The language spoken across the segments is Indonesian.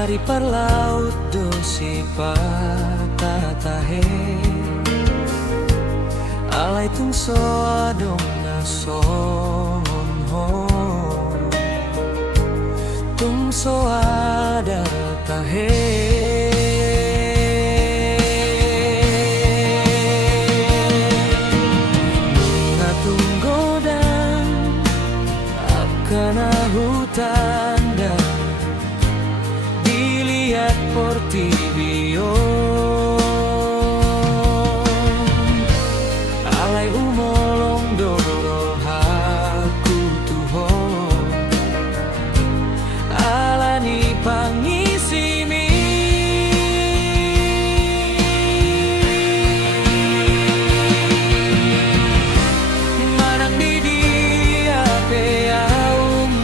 Hari par laut dosi patatahe alai tung so adong na son ho tung so ada tahe Nunga tung godang akana hutan dan dilihat portibio alai umolong doro haku tuho alani pangisimi manang di dia peau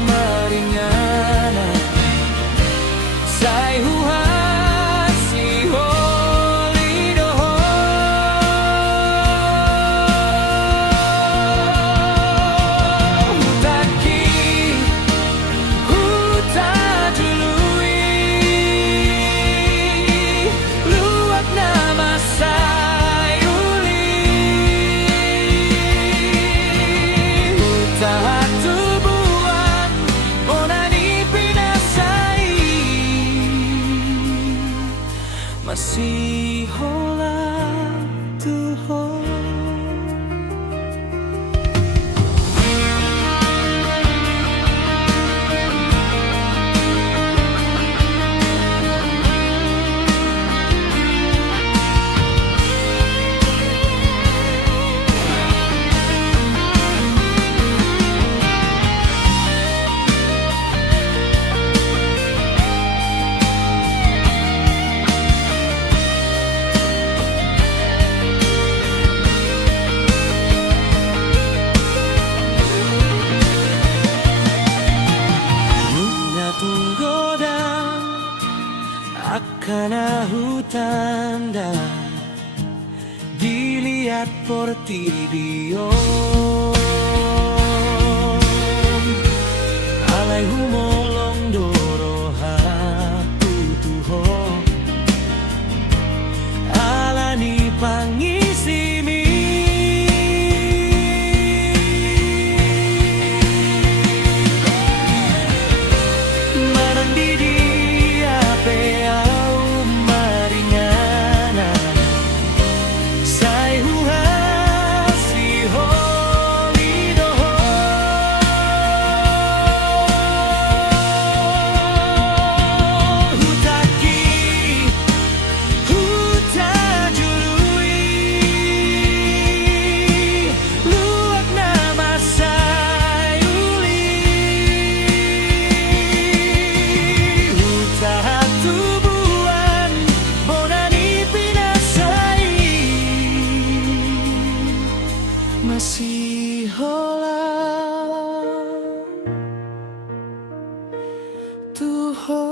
maringana sai huasi holidoho hutaki hutajului luak nama sayuli hutahat tubuhan onani pinasai masih hola tuho tunggoda akana hutan dan dilihat portibio alai humolong doro haku tuho alani pangisimi manang di dia peau maringana sai huasi holidoho hutaki hutajului luak nama sayuli hutahat tubuhan bonani pinasai masih hola tuho